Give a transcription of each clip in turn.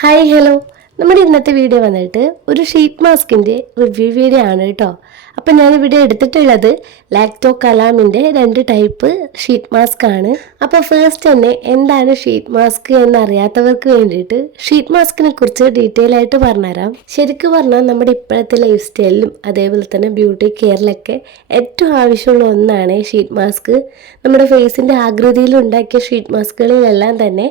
Hi hello നമ്മുടെ ഇന്നത്തെ video വന്നിട്ട് ഒരു ഷീറ്റ് മാസ്കിന്റെ റിവ്യൂ വീഡിയോ ആണ് കേട്ടോ. അപ്പം ഞാനിവിടെ എടുത്തിട്ടുള്ളത് ലാക്ടോ കലാമിന്റെ രണ്ട് ടൈപ്പ് ഷീറ്റ് മാസ്ക് ആണ്. അപ്പോൾ ഫസ്റ്റ് തന്നെ എന്താണ് ഷീറ്റ് മാസ്ക് എന്നറിയാത്തവർക്ക് വേണ്ടിയിട്ട് ഷീറ്റ് മാസ്കിനെ കുറിച്ച് ഡീറ്റെയിൽ ആയിട്ട് പറഞ്ഞുതരാം. ശരിക്കും പറഞ്ഞാൽ നമ്മുടെ ഇപ്പോഴത്തെ ലൈഫ് സ്റ്റൈലിലും അതേപോലെ തന്നെ ബ്യൂട്ടി കെയറിലൊക്കെ ഏറ്റവും ആവശ്യമുള്ള ഒന്നാണ് ഷീറ്റ് മാസ്ക് നമ്മുടെ ഫേസിന്റെ ആകൃതിയിൽ ഉണ്ടാക്കിയ ഷീറ്റ് മാസ്കുകളിലെല്ലാം തന്നെ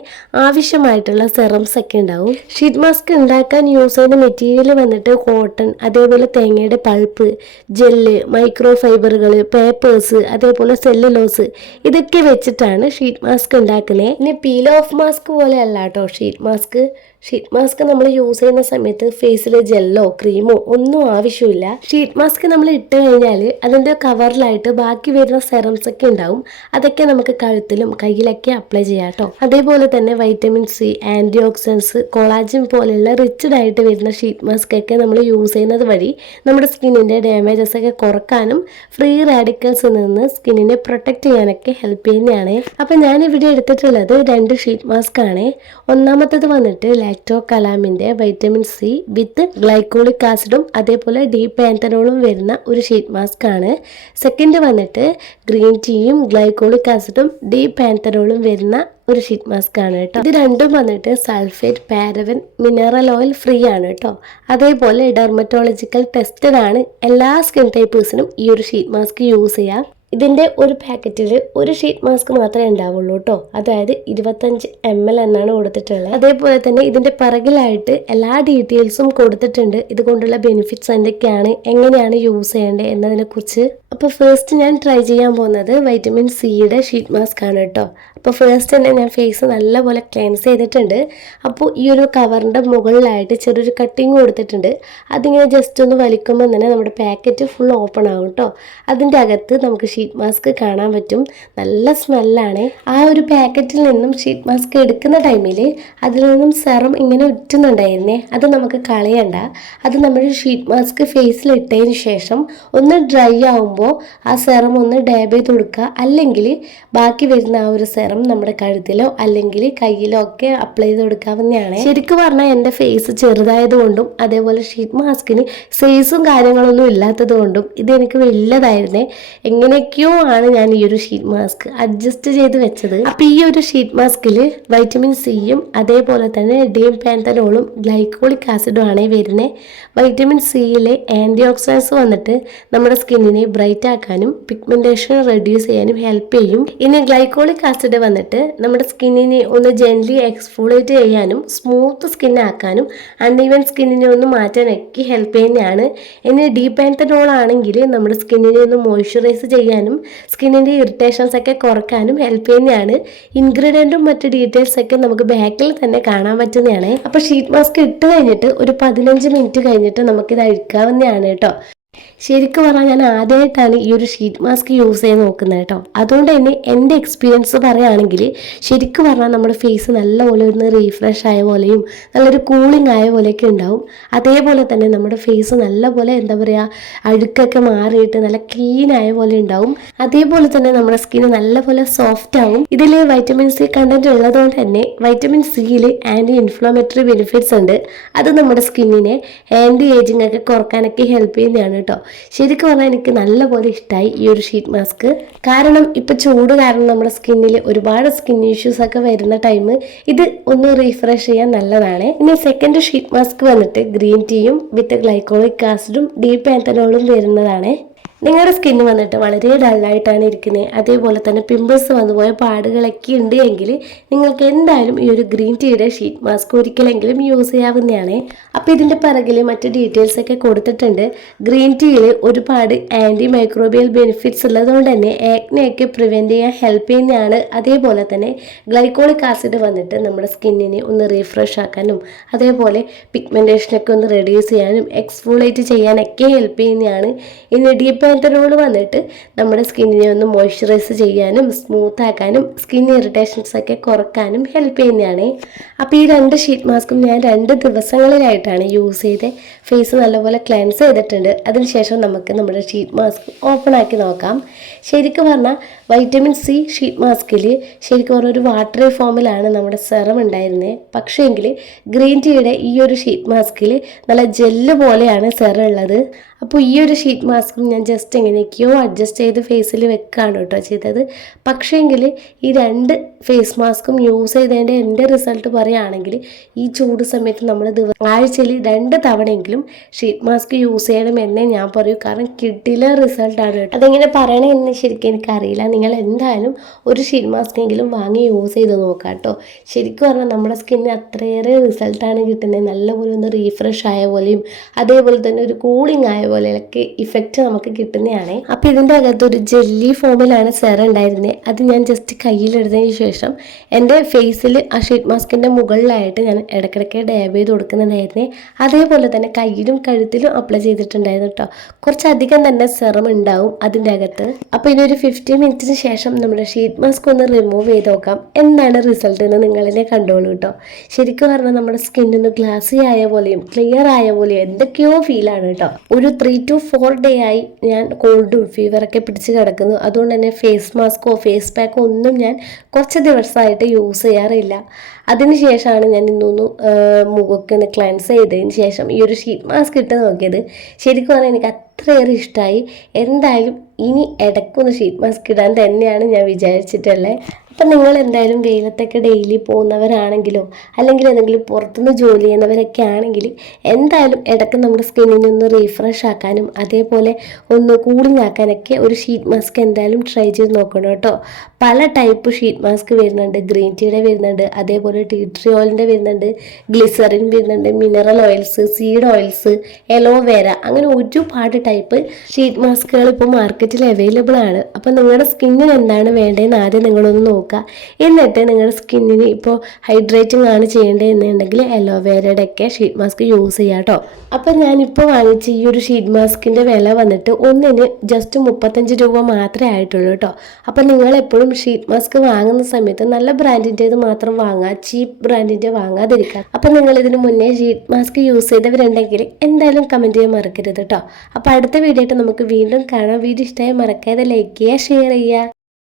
ആവശ്യമായിട്ടുള്ള സെറംസ് ഒക്കെ ഉണ്ടാവും. ഷീറ്റ് മാസ്ക് ഉണ്ടാക്കാൻ യൂസ് ചെയ്യുന്ന മെറ്റീരിയൽ വന്നിട്ട് കോട്ടൺ അതേപോലെ തേങ്ങയുടെ പൾപ്പ് ജെല്ല് മൈക്രോ ഫൈബറുകൾ പേപ്പേഴ്സ് അതേപോലെ സെല്ലുലോസ് ഇതൊക്കെ വെച്ചിട്ടാണ് ഷീറ്റ് മാസ്ക് ഉണ്ടാക്കുന്നത് പിന്നെ പീൽ ഓഫ് മാസ്ക് പോലെ അല്ല കേട്ടോ ഷീറ്റ് മാസ്ക്. ഷീറ്റ് മാസ്ക് നമ്മൾ യൂസ് ചെയ്യുന്ന സമയത്ത് ഫേസിൽ ജെല്ലോ ക്രീമോ ഒന്നും ആവശ്യമില്ല. ഷീറ്റ് മാസ്ക് നമ്മൾ ഇട്ട് കഴിഞ്ഞാൽ അതിന്റെ കവറിലായിട്ട് ബാക്കി വരുന്ന സെറംസ് ഒക്കെ ഉണ്ടാവും. അതൊക്കെ നമുക്ക് കഴുത്തിലും കയ്യിലൊക്കെ അപ്ലൈ ചെയ്യാം കേട്ടോ അതേപോലെ തന്നെ vitamin C antioxidants collagen പോലെയുള്ള റിച്ചഡ് ആയിട്ട് വരുന്ന ഷീറ്റ് മാസ്ക് ഒക്കെ നമ്മൾ യൂസ് ചെയ്യുന്നത് വഴി നമ്മുടെ സ്കിന്നിന്റെ ഡാമേജസ് ഒക്കെ കുറക്കാനും ഫ്രീ റാഡിക്കൽസിൽ നിന്ന് സ്കിന്നിനെ പ്രൊട്ടക്റ്റ് ചെയ്യാനൊക്കെ ഹെൽപ്പ് ചെയ്യുന്നതാണ്. അപ്പം ഞാൻ ഇവിടെ എടുത്തിട്ടുള്ളത് രണ്ട് ഷീറ്റ് മാസ്ക് ആണ്. ഒന്നാമത്തത് വന്നിട്ട് ലാക്ടോ കലാമിന്റെ വൈറ്റമിൻ സി വിത്ത് ഗ്ലൈക്കോളിക് ആസിഡും അതേപോലെ ഡി പാന്തനോളും വരുന്ന ഒരു ഷീറ്റ് മാസ്ക് ആണ്. സെക്കൻഡ് വന്നിട്ട് ഗ്രീൻ ടീയും ഗ്ലൈക്കോളിക് ആസിഡും ഡി പാന്തനോളും വരുന്ന ഒരു ഷീറ്റ് മാസ്ക് ആണ് കേട്ടോ. ഇത് രണ്ടും വന്നിട്ട് sulphate paraben mineral oil free ആണ് കേട്ടോ. അതേപോലെ ഡെർമറ്റോളജിക്കൽ ടെസ്റ്റഡ് ആണ് എല്ലാ സ്കിൻ ടൈപ്പേഴ്സിനും ഈ ഒരു ഷീറ്റ് മാസ്ക് യൂസ് ചെയ്യാം. ഇതിന്റെ ഒരു പാക്കറ്റിൽ ഒരു ഷീറ്റ് മാസ്ക് മാത്രമേ ഉണ്ടാവുള്ളൂ കേട്ടോ. അതായത് ഇരുപത്തഞ്ച് എം എൽ എന്നാണ് കൊടുത്തിട്ടുള്ളത്. അതേപോലെ തന്നെ ഇതിന്റെ പിറകിലായിട്ട് എല്ലാ ഡീറ്റെയിൽസും കൊടുത്തിട്ടുണ്ട്. ഇതുകൊണ്ടുള്ള ബെനിഫിറ്റ്സ് എന്തൊക്കെയാണ് എങ്ങനെയാണ് യൂസ് ചെയ്യേണ്ടത് എന്നതിനെക്കുറിച്ച് അപ്പോൾ ഫസ്റ്റ് ഞാൻ ട്രൈ ചെയ്യാൻ പോകുന്നത് വൈറ്റമിൻ സിയുടെ ഷീറ്റ് മാസ്ക് ആണ് കേട്ടോ. അപ്പോൾ ഫസ്റ്റ് തന്നെ ഞാൻ ഫേസ് നല്ലപോലെ ക്ലെൻസ് ചെയ്തിട്ടുണ്ട്. അപ്പോൾ ഈ ഒരു കവറിന്റെ മുകളിലായിട്ട് ചെറിയൊരു കട്ടിങ് കൊടുത്തിട്ടുണ്ട്. അതിങ്ങനെ ജസ്റ്റ് ഒന്ന് വലിക്കുമ്പോൾ തന്നെ നമ്മുടെ പാക്കറ്റ് ഫുൾ ഓപ്പൺ ആകും കേട്ടോ. അതിന്റെ അകത്ത് നമുക്ക് ഷീറ്റ് മാസ്ക് കാണാൻ പറ്റും. നല്ല സ്മെല്ലാണ് ആ ഒരു പാക്കറ്റിൽ നിന്നും ഷീറ്റ് മാസ്ക് എടുക്കുന്ന ടൈമിൽ അതിൽ നിന്നും സെറം ഇങ്ങനെ ഉറ്റുന്നുണ്ടായിരുന്നേ അത് നമുക്ക് കളയണ്ട. അത് നമ്മൾ ഷീറ്റ് മാസ്ക് ഫേസിൽ ഇട്ടതിന് ശേഷം ഒന്ന് ഡ്രൈ ആവുമ്പോൾ ആ സെറം ഒന്ന് ഡാബ് ചെയ്ത് കൊടുക്കുക. അല്ലെങ്കിൽ ബാക്കി വരുന്ന ആ ഒരു സെറം നമ്മുടെ കഴുത്തിലോ അല്ലെങ്കിൽ കയ്യിലോ ഒക്കെ അപ്ലൈ ചെയ്ത് കൊടുക്കാവുന്നതാണ്. ശരിക്കും പറഞ്ഞാൽ എന്റെ ഫേസ് ചെറുതായതുകൊണ്ടും അതേപോലെ ഷീറ്റ് മാസ്കിന് സൈസും കാര്യങ്ങളൊന്നും ഇല്ലാത്തത് കൊണ്ടും ഇത് എനിക്ക് വലിയതായിരുന്നേ എങ്ങനെയൊക്കെയോ ആണ് ഞാൻ ഈ ഒരു ഷീറ്റ് മാസ്ക് അഡ്ജസ്റ്റ് ചെയ്ത് വെച്ചത്. അപ്പം ഈ ഒരു ഷീറ്റ് മാസ്കിൽ വൈറ്റമിൻ സിയും അതേപോലെ തന്നെ ഡീം പാന്തലോളും ഗ്ലൈക്കോളിക് ആസിഡും ആണ് വരുന്നത് വൈറ്റമിൻ സിയിലെ ആന്റി ഓക്സിഡൻസ് വന്നിട്ട് നമ്മുടെ സ്കിന്നിനെ ബ്രൈറ്റ് ആക്കാനും പിഗ്മെന്റേഷൻ റെഡ്യൂസ് ചെയ്യാനും ഹെൽപ്പ് ചെയ്യും. ഇനി ഗ്ലൈക്കോളിക് ആസിഡ് വന്നിട്ട് നമ്മുടെ സ്കിന്നിനെ ഒന്ന് ജെന്റ്ലി എക്സ്ഫോളിയേറ്റ് ചെയ്യാനും സ്മൂത്ത് സ്കിൻ ആക്കാനും അൺഈവൻ സ്കിന്നിനെ ഒന്ന് മാറ്റാനൊക്കെ ഹെൽപ്പ് ചെയ്യുന്നതാണ്. ഇനി ഡീപ് ഡീപാൻതനോൾ ആണെങ്കിൽ നമ്മുടെ സ്കിന്നിനെ ഒന്ന് മോയ്സ്ചറൈസ് ചെയ്യാനും സ്കിന്നിന്റെ ഇറിറ്റേഷൻസ് ഒക്കെ കുറക്കാനും ഹെൽപ്പ് ചെയ്യുന്നതാണ്. ഇൻഗ്രീഡിയന്റും മറ്റ് ഡീറ്റെയിൽസ് ഒക്കെ നമുക്ക് ബാക്കിൽ തന്നെ കാണാൻ പറ്റുന്നതാണ്. അപ്പോൾ ഷീറ്റ് മാസ്ക് ഇട്ട് കഴിഞ്ഞിട്ട് ഒരു പതിനഞ്ച് മിനിറ്റ് കഴിഞ്ഞിട്ട് നമുക്കിത് അഴിക്കാവുന്നതാണ് കേട്ടോ. ശരിക്കും പറഞ്ഞാൽ ഞാൻ ആദ്യമായിട്ടാണ് ഈ ഒരു ഷീറ്റ് മാസ്ക് യൂസ് ചെയ്ത് നോക്കുന്നത് കേട്ടോ. അതുകൊണ്ട് തന്നെ എന്റെ എക്സ്പീരിയൻസ് പറയുകയാണെങ്കിൽ ശരിക്കും പറഞ്ഞാൽ നമ്മുടെ ഫേസ് നല്ലപോലെ ഒന്ന് റീഫ്രഷ് ആയ പോലെയും നല്ലൊരു കൂളിംഗ് ആയ പോലെയൊക്കെ ഉണ്ടാവും. അതേപോലെ തന്നെ നമ്മുടെ ഫേസ് നല്ലപോലെ എന്താ പറയുക അഴുക്കൊക്കെ മാറിയിട്ട് നല്ല ക്ലീൻ ആയ പോലെ ഉണ്ടാവും. അതേപോലെ തന്നെ നമ്മുടെ സ്കിന്ന് നല്ലപോലെ സോഫ്റ്റ് ആവും. ഇതിൽ വൈറ്റമിൻ സി കണ്ടന്റ് ഉള്ളതുകൊണ്ട് തന്നെ വൈറ്റമിൻ സിയിൽ ആന്റി ഇൻഫ്ലോമേറ്ററി ബെനിഫിറ്റ്സ് ഉണ്ട്. അത് നമ്മുടെ സ്കിന്നിനെ ആന്റി ഏജിങ് ഒക്കെ കുറക്കാനൊക്കെ ഹെൽപ്പ് ചെയ്യുന്നതാണ് കേട്ടോ. ശരിക്കും പറഞ്ഞാൽ എനിക്ക് നല്ലപോലെ ഇഷ്ടമായി ഈ ഒരു ഷീറ്റ് മാസ്ക് കാരണം ഇപ്പം ചൂട് കാരണം നമ്മുടെ സ്കിന്നിൽ ഒരുപാട് സ്കിൻ ഇഷ്യൂസ് ഒക്കെ വരുന്ന ടൈം ഇത് ഒന്ന് റീഫ്രഷ് ചെയ്യാൻ നല്ലതാണ്. ഇനി സെക്കൻഡ് ഷീറ്റ് മാസ്ക് വന്നിട്ട് ഗ്രീൻ ടീയും വിത്ത് ഗ്ലൈക്കോളിക് ആസിഡും ഡീപ് ആന്തനോളും വരുന്നതാണ്. നിങ്ങളുടെ സ്കിന്ന് വന്നിട്ട് വളരെ ഡള്ളായിട്ടാണ് ഇരിക്കുന്നത് അതേപോലെ തന്നെ പിമ്പിൾസ് വന്നുപോയ പാടുകളൊക്കെ ഉണ്ട് എങ്കിൽ നിങ്ങൾക്ക് എന്തായാലും ഈ ഒരു ഗ്രീൻ ടീയുടെ ഷീറ്റ് മാസ്ക് ഒരിക്കലെങ്കിലും യൂസ് ചെയ്യാവുന്നതാണ്. അപ്പോൾ ഇതിന്റെ പിറകിൽ മറ്റ് ഡീറ്റെയിൽസ് ഒക്കെ കൊടുത്തിട്ടുണ്ട്. ഗ്രീൻ ടീയിൽ ഒരുപാട് ആന്റി മൈക്രോബിയൽ ബെനിഫിറ്റ്സ് ഉള്ളതുകൊണ്ട് തന്നെ ആക്നെയൊക്കെ പ്രിവെന്റ് ചെയ്യാൻ ഹെൽപ്പ് ചെയ്യുന്നതാണ്. അതേപോലെ തന്നെ ഗ്ലൈക്കോളിക് ആസിഡ് വന്നിട്ട് നമ്മുടെ സ്കിന്നിനെ ഒന്ന് റീഫ്രഷ് ആക്കാനും അതേപോലെ പിഗ്മെന്റേഷനൊക്കെ ഒന്ന് റെഡ്യൂസ് ചെയ്യാനും എക്സ്ഫോളേറ്റ് ചെയ്യാനൊക്കെ ഹെൽപ്പ് ചെയ്യുന്നതാണ്. ഇനി ഡീപ്പ് മെത്തഡോൾ വന്നിട്ട് നമ്മുടെ സ്കിന്നിനെ ഒന്ന് മോയ്സ്ചറൈസ് ചെയ്യാനും സ്മൂത്ത് ആക്കാനും സ്കിൻ ഇറിറ്റേഷൻസ് ഒക്കെ കുറക്കാനും ഹെൽപ്പ് ചെയ്യുന്നതാണ്. അപ്പോൾ ഈ രണ്ട് ഷീറ്റ് മാസ്കും ഞാൻ രണ്ട് ദിവസങ്ങളിലായിട്ടാണ് യൂസ് ചെയ്ത് ഫേസ് നല്ലപോലെ ക്ലെൻസ് ചെയ്തിട്ടുണ്ട്. അതിനുശേഷം നമുക്ക് നമ്മുടെ ഷീറ്റ് മാസ്ക് ഓപ്പൺ ആക്കി നോക്കാം. ശരിക്കും പറഞ്ഞാൽ വൈറ്റമിൻ സി ഷീറ്റ് മാസ്കിൽ ശരിക്കും പറഞ്ഞാൽ ഒരു വാട്ടറി ഫോമിലാണ് നമ്മുടെ സെറം ഉണ്ടായിരുന്നത് പക്ഷേ എങ്കിൽ ഗ്രീൻ ടീയുടെ ഈ ഒരു ഷീറ്റ് മാസ്കിൽ നല്ല ജെല്ല് പോലെയാണ് സെറം ഉള്ളത്. അപ്പോൾ ഈ ഒരു ഷീറ്റ് മാസ്കും ഞാൻ ജസ്റ്റ് എങ്ങനെയൊക്കെയോ അഡ്ജസ്റ്റ് ചെയ്ത് ഫേസിൽ വെക്കാണ് കേട്ടോ ചെയ്തത്. പക്ഷേങ്കിൽ ഈ രണ്ട് ഫേസ് മാസ്കും യൂസ് ചെയ്തതിന്റെ എന്റെ റിസൾട്ട് പറയുകയാണെങ്കിൽ ഈ ചൂട് സമയത്ത് നമ്മൾ ദിവസം ആഴ്ചയിൽ രണ്ട് തവണയെങ്കിലും ഷീറ്റ് മാസ്ക് യൂസ് ചെയ്യണം എന്നേ ഞാൻ പറയൂ. കാരണം കിട്ടില്ല റിസൾട്ടാണ് കേട്ടോ. അതെങ്ങനെ പറയണമെന്ന് ശരിക്കും എനിക്കറിയില്ല. നിങ്ങൾ എന്തായാലും ഒരു ഷീറ്റ് മാസ്ക് എങ്കിലും വാങ്ങി യൂസ് ചെയ്ത് നോക്കാം കേട്ടോ. ശരിക്കും പറഞ്ഞാൽ നമ്മുടെ സ്കിന്നിന് അത്രയേറെ റിസൾട്ടാണ് കിട്ടുന്നത്. നല്ലപോലെ ഒന്ന് റീഫ്രഷ് ആയ പോലെയും അതേപോലെ തന്നെ ഒരു കൂളിംഗ് ആയ പോലെയൊക്കെ ഇഫക്റ്റ് നമുക്ക് കിട്ടുന്നതാണ്. അപ്പോൾ ഇതിന്റെ അകത്ത് ഒരു ജെല്ലി ഫോമിലാണ് സെറ ഉണ്ടായിരുന്നത് അത് ഞാൻ ജസ്റ്റ് കയ്യിലെടുത്തതിന് ശേഷം എന്റെ ഫേസിൽ ആ ഷീറ്റ് മാസ്കിന്റെ മുകളിലായിട്ട് ഞാൻ ഇടയ്ക്കിടയ്ക്ക് ഡാബ് ചെയ്ത് കൊടുക്കുന്നുണ്ടായിരുന്നേ അതേപോലെ തന്നെ കയ്യിലും കഴുത്തിലും അപ്ലൈ ചെയ്തിട്ടുണ്ടായിരുന്നു കേട്ടോ കുറച്ചധികം തന്നെ സെറം ഉണ്ടാവും അതിന്റെ അകത്ത്. അപ്പോൾ ഇനി ഒരു ഫിഫ്റ്റി മിനിറ്റിന് ശേഷം നമ്മുടെ ഷീറ്റ് മാസ്ക് ഒന്ന് റിമൂവ് ചെയ്ത് നോക്കാം. എന്താണ് റിസൾട്ട് എന്ന് നിങ്ങളിനെ കണ്ടോളൂ കേട്ടോ ശരിക്കും പറഞ്ഞാൽ നമ്മുടെ സ്കിന്നൊന്ന് ഗ്ലാസി ആയ പോലെയും ക്ലിയർ ആയ പോലെയും എന്തൊക്കെയോ ഫീലാണ് കേട്ടോ ഒരു ത്രീ ടു ഫോർ ഡേ ആയി ഞാൻ കോൾഡും ഫീവറൊക്കെ പിടിച്ച് കിടക്കുന്നു. അതുകൊണ്ട് തന്നെ ഫേസ് മാസ്കോ ഫേസ് പാക്കോ ഒന്നും ഞാൻ കുറച്ച് ദിവസമായിട്ട് യൂസ് ചെയ്യാറില്ല. അതിനുശേഷമാണ് ഞാൻ ഇന്നൊന്ന് മുഖമൊക്കെ ഒന്ന് ക്ലൻസ് ചെയ്തതിന് ശേഷം ഈ ഒരു ഷീറ്റ് മാസ്ക് ഇട്ട് നോക്കിയത്. ശരിക്കും പറഞ്ഞാൽ എനിക്ക് അത്രയേറെ ഇഷ്ടമായി എന്തായാലും ഇനി ഇടയ്ക്കൊന്ന് ഷീറ്റ് മാസ്ക് ഇടാൻ തന്നെയാണ് ഞാൻ വിചാരിച്ചിട്ടുള്ളത് അപ്പം നിങ്ങൾ എന്തായാലും വെയിലത്തൊക്കെ ഡെയിലി പോകുന്നവരാണെങ്കിലോ അല്ലെങ്കിൽ എന്തെങ്കിലും പുറത്തുനിന്ന് ജോലി ചെയ്യുന്നവരൊക്കെ ആണെങ്കിൽ എന്തായാലും ഇടയ്ക്ക് നമ്മുടെ സ്കിന്നിനെ ഒന്ന് റീഫ്രഷ് ആക്കാനും അതേപോലെ ഒന്ന് കൂളിംഗ് ആക്കാനൊക്കെ ഒരു ഷീറ്റ് മാസ്ക് എന്തായാലും ട്രൈ ചെയ്ത് നോക്കണം കേട്ടോ. പല ടൈപ്പ് ഷീറ്റ് മാസ്ക് വരുന്നുണ്ട്. ഗ്രീൻ ടീയുടെ വരുന്നുണ്ട്. അതേപോലെ ടീ ട്രീ ഓയിലിന്റെ വരുന്നുണ്ട്. ഗ്ലിസറിൻ വരുന്നുണ്ട്. Mineral oils seed oils aloe vera അങ്ങനെ ഒരുപാട് ടൈപ്പ് ഷീറ്റ് മാസ്കുകൾ ഇപ്പോൾ മാർക്കറ്റിൽ അവൈലബിൾ ആണ്. അപ്പോൾ നിങ്ങളുടെ സ്കിന്നിന് എന്താണ് വേണ്ടതെന്ന് ആദ്യം നിങ്ങളൊന്ന് നോക്കുക എന്നിട്ട് നിങ്ങളുടെ സ്കിന്നിന് ഇപ്പോൾ ഹൈഡ്രേറ്റിംഗ് ആണ് ചെയ്യേണ്ടതെന്നുണ്ടെങ്കിൽ അലോവേരയുടെ ഒക്കെ ഷീറ്റ് മാസ്ക് യൂസ് ചെയ്യാം കേട്ടോ. അപ്പം ഞാനിപ്പോൾ വാങ്ങിച്ച ഈ ഒരു ഷീറ്റ് മാസ്കിന്റെ വില വന്നിട്ട് ഒന്നിന് ജസ്റ്റ് മുപ്പത്തഞ്ച് രൂപ മാത്രമേ ആയിട്ടുള്ളൂ കേട്ടോ. അപ്പം നിങ്ങൾ എപ്പോഴും ഷീറ്റ് മാസ്ക് വാങ്ങുന്ന സമയത്ത് നല്ല ബ്രാൻഡിന്റേത് മാത്രം വാങ്ങുക ചീപ്പ് ബ്രാൻഡിന്റെ വാങ്ങാതിരിക്കുക. അപ്പം നിങ്ങൾ ഇതിന് മുന്നേ ഷീറ്റ് മാസ്ക് യൂസ് ചെയ്തവരുണ്ടെങ്കിൽ എന്തായാലും കമന്റ് ചെയ്യാൻ മറക്കരുത് കേട്ടോ. അപ്പോൾ അടുത്ത വീഡിയോ ആയിട്ട് നമുക്ക് വീണ്ടും കാണാം. വീഡിയോ ഇഷ്ടമായി മറക്കാതെ ലൈക്ക് ചെയ്യുക ഷെയർ ചെയ്യുക.